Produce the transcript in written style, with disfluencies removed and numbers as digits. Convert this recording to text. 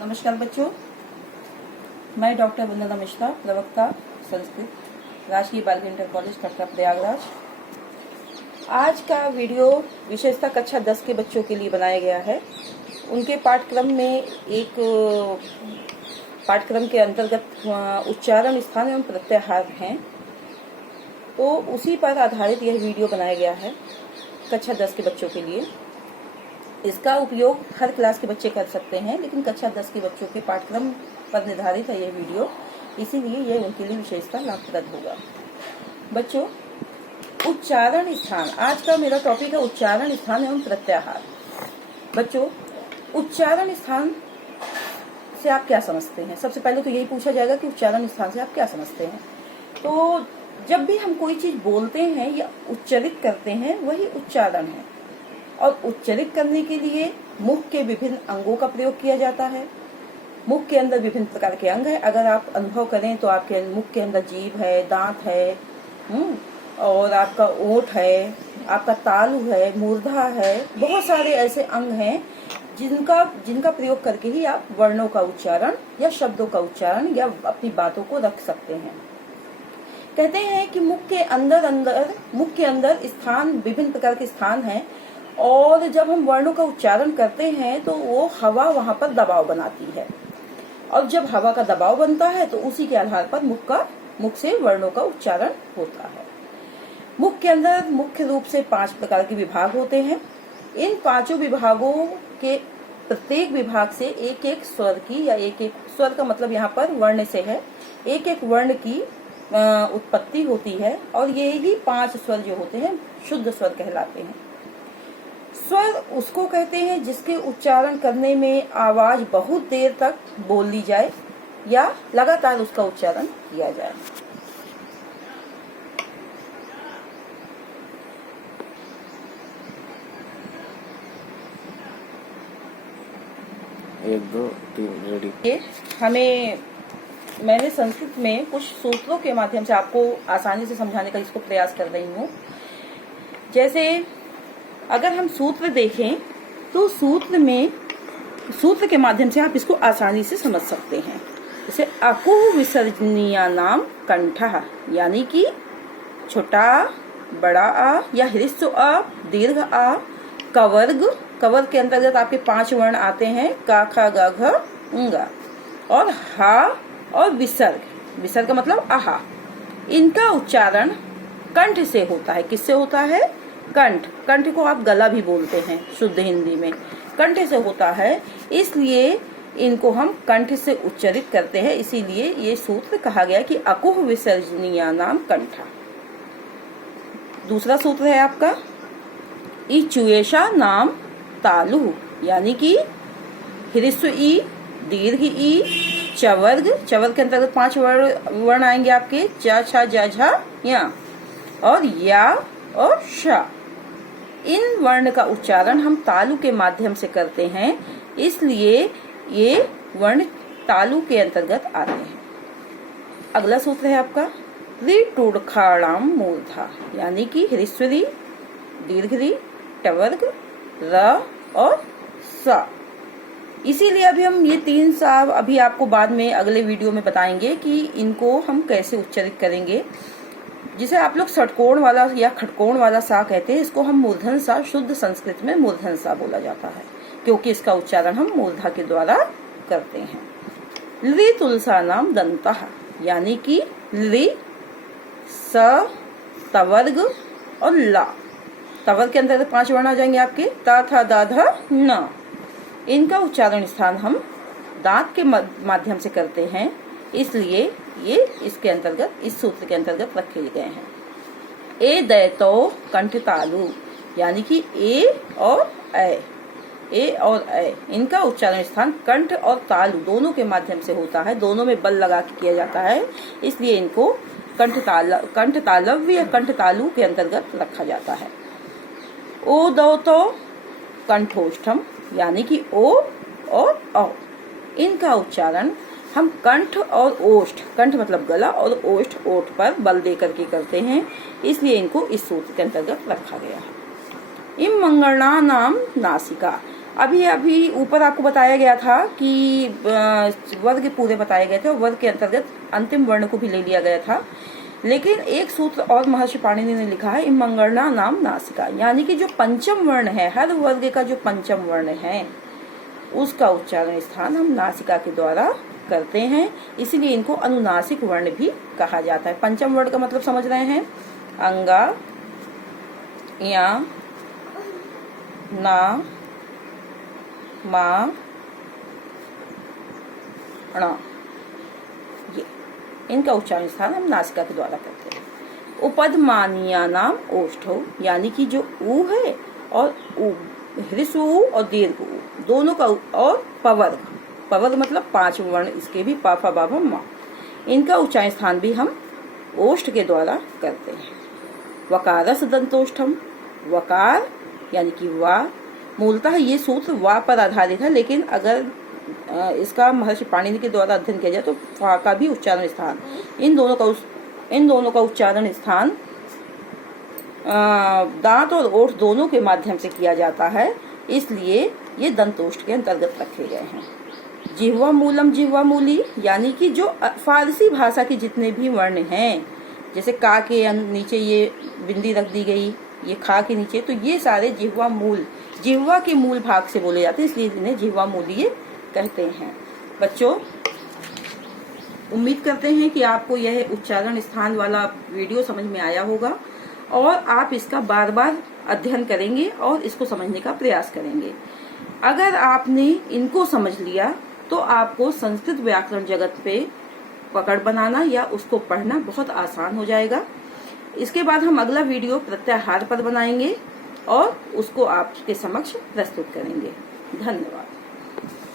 नमस्कार बच्चों, मैं डॉक्टर वंदना मिश्रा, प्रवक्ता संस्कृत, राजकीय बालिका इंटर कॉलेज कटरा प्रयागराज। आज का वीडियो विशेषतः कक्षा 10 के बच्चों के लिए बनाया गया है। उनके पाठ्यक्रम में एक पाठ्यक्रम के अंतर्गत उच्चारण, स्थान एवं प्रत्याहार हैं, तो उसी पर आधारित यह वीडियो बनाया गया है कक्षा 10 के बच्चों के लिए। इसका उपयोग हर क्लास के बच्चे कर सकते हैं, लेकिन कक्षा 10 के बच्चों के पाठ्यक्रम पर निर्धारित है यह वीडियो, इसीलिए यह उनके लिए विशेषतः लाभप्रद होगा। बच्चों, उच्चारण स्थान, आज का मेरा टॉपिक है उच्चारण स्थान एवं प्रत्याहार। बच्चों, उच्चारण स्थान से आप क्या समझते हैं? सबसे पहले तो यही पूछा जाएगा कि उच्चारण स्थान से आप क्या समझते हैं। तो जब भी हम कोई चीज बोलते हैं या उच्चारित करते हैं, वही उच्चारण है। और उच्चारित करने के लिए मुख के विभिन्न अंगों का प्रयोग किया जाता है। मुख के अंदर विभिन्न प्रकार के अंग है। अगर आप अनुभव करें तो आपके मुख के अंदर जीभ है, दांत है, और आपका ओठ है, आपका तालु है, मूर्धा है। बहुत सारे ऐसे अंग हैं जिनका प्रयोग करके ही आप वर्णों का उच्चारण या शब्दों का उच्चारण या अपनी बातों को रख सकते हैं। कहते हैं कि मुख के अंदर स्थान, विभिन्न प्रकार के स्थान हैं, और जब हम वर्णों का उच्चारण करते हैं तो वो हवा वहां पर दबाव बनाती है, और जब हवा का दबाव बनता है तो उसी के आधार पर मुख से वर्णों का उच्चारण होता है। मुख के अंदर मुख्य रूप से 5 प्रकार के विभाग होते हैं। इन 5 विभागों के प्रत्येक विभाग से एक एक स्वर की, या एक एक स्वर का मतलब यहाँ पर वर्ण से है, एक एक वर्ण की उत्पत्ति होती है, और ये ही 5 स्वर जो होते हैं शुद्ध स्वर कहलाते हैं। स्वर उसको कहते हैं जिसके उच्चारण करने में आवाज बहुत देर तक बोल ली जाए या लगातार उसका उच्चारण किया जाए। एक दो तीन रेडी। मैंने संस्कृत में कुछ सूत्रों के माध्यम से आपको आसानी से समझाने का इसको प्रयास कर रही हूँ। जैसे अगर हम सूत्र देखें तो सूत्र के माध्यम से आप इसको आसानी से समझ सकते हैं। जैसे अकुह विसर्जनीया नाम कंठः, यानी कि छोटा बड़ा आ या ह्रस्व आ, दीर्घ आ, कवर्ग, कवर्ग के अंतर्गत आपके 5 वर्ण आते हैं, का खा गा घ उंगा, और हा और विसर्ग का मतलब आहा। इनका उच्चारण कंठ से होता है। किससे होता है? कंठ को आप गला भी बोलते हैं शुद्ध हिंदी में, कंठ से होता है, इसलिए इनको हम कंठ से उच्चारित करते हैं। इसीलिए ये सूत्र कहा गया कि अकुह विसर्जनीया नाम कंठा। दूसरा सूत्र है आपका इचुएशा नाम तालु, यानी कि ह्रस्व ई, दीर्घ ई, चवर्ग के अंतर्गत 5 वर्ण आएंगे आपके, चा छा जा झा या, और या और शा। इन वर्ण का उच्चारण हम तालु के माध्यम से करते हैं, इसलिए ये वर्ण तालु के अंतर्गत आते हैं। अगला सूत्र है आपका ऋटुड़खाणाम मूर्धा, यानी कि ह्रस्व री, दीर्घ री, टवर्ग, र और सा। इसीलिए अभी हम ये 3 सा अभी आपको बाद में अगले वीडियो में बताएंगे कि इनको हम कैसे उच्चारित करेंगे। जिसे आप लोग षटकोण वाला या खटकोण वाला सा कहते हैं, इसको हम मूर्धन सा, शुद्ध संस्कृत में मूर्धन सा बोला जाता है, क्योंकि इसका उच्चारण हम मूर्धा के द्वारा करते हैं। लि तुलसा नाम दंतः, यानी कि लि, स, तवर्ग और ला। तवर्ग के अंदर 5 वर्ण आ जाएंगे आपके, ता था दा धा न। इनका उच्चारण स्थान हम दांत के माध्यम से करते हैं, इसलिए ये इसके अंतर्गत, इस सूत्र के अंतर्गत रखे गए हैं। ए दैतो कंठ तालु, यानी कि ए और ए, इनका उच्चारण स्थान कंठ और तालु दोनों के माध्यम से होता है, दोनों में बल लगा के किया जाता है, इसलिए इनको कंठ तालव्य या कंठ तालु के अंतर्गत रखा जाता है। ओ दो तो कंठोष्ठम, यानी कि ओ और औ। इनका उच्चारण हम कंठ और ओष्ठ, कंठ मतलब गला और ओष्ठ ओठ पर बल दे करके करते हैं, इसलिए इनको इस सूत्र के अंतर्गत रखा गया है। इम मंगलना नाम नासिका, अभी ऊपर आपको बताया गया था कि वर्ग पूरे बताए गए थे और वर्ग के अंतर्गत अंतिम वर्ण को भी ले लिया गया था, लेकिन एक सूत्र और महर्षि पाणिनि ने लिखा है इमंगलना नाम नासिका, यानी कि जो पंचम वर्ण है, हर वर्ग का जो पंचम वर्ण है उसका उच्चारण स्थान हम नासिका के द्वारा करते हैं, इसलिए इनको अनुनासिक वर्ण भी कहा जाता है। पंचम वर्ण का मतलब समझ रहे हैं, अंगा, या, ना, मा, णा, ये इनका उच्चारण स्थान हम नासिका के द्वारा करते हैं। उपदमानीया नाम ओष्ठो, यानी कि जो ऊ है और ऊ, ह्रस्व ऊ और दीर्घ ऊ दोनों का, और पवर्ग, पवर्ग मतलब 5 वर्ण इसके भी, पा फा बा भा मा, इनका उच्चारण स्थान भी हम ओष्ठ के द्वारा करते हैं। वकारस दंतोष्ठम, वकार यानी कि वा, मूलतः ये सूत्र वा पर आधारित है, लेकिन अगर इसका महर्षि पाणिनि के द्वारा अध्ययन किया जाए तो फा का भी उच्चारण स्थान, इन दोनों का उच्चारण स्थान दांत और ओठ दोनों के माध्यम से किया जाता है, इसलिए ये दंतोष्ठ के अंतर्गत रखे गए हैं। जिह्वा मूलम जिह्वा मूली, यानी कि जो फारसी भाषा के जितने भी वर्ण हैं, जैसे का के नीचे ये बिंदी रख दी गई, ये खा के नीचे, तो ये सारे जिह्वा मूल, जिह्वा के मूल भाग से बोले जाते हैं, इसलिए इन्हें जिह्वा मूलीय कहते हैं। बच्चों, उम्मीद करते हैं कि आपको यह उच्चारण स्थान वाला वीडियो समझ में आया होगा और आप इसका बार बार अध्ययन करेंगे और इसको समझने का प्रयास करेंगे। अगर आपने इनको समझ लिया तो आपको संस्कृत व्याकरण जगत पे पकड़ बनाना या उसको पढ़ना बहुत आसान हो जाएगा। इसके बाद हम अगला वीडियो प्रत्याहार पर बनाएंगे और उसको आपके समक्ष प्रस्तुत करेंगे। धन्यवाद।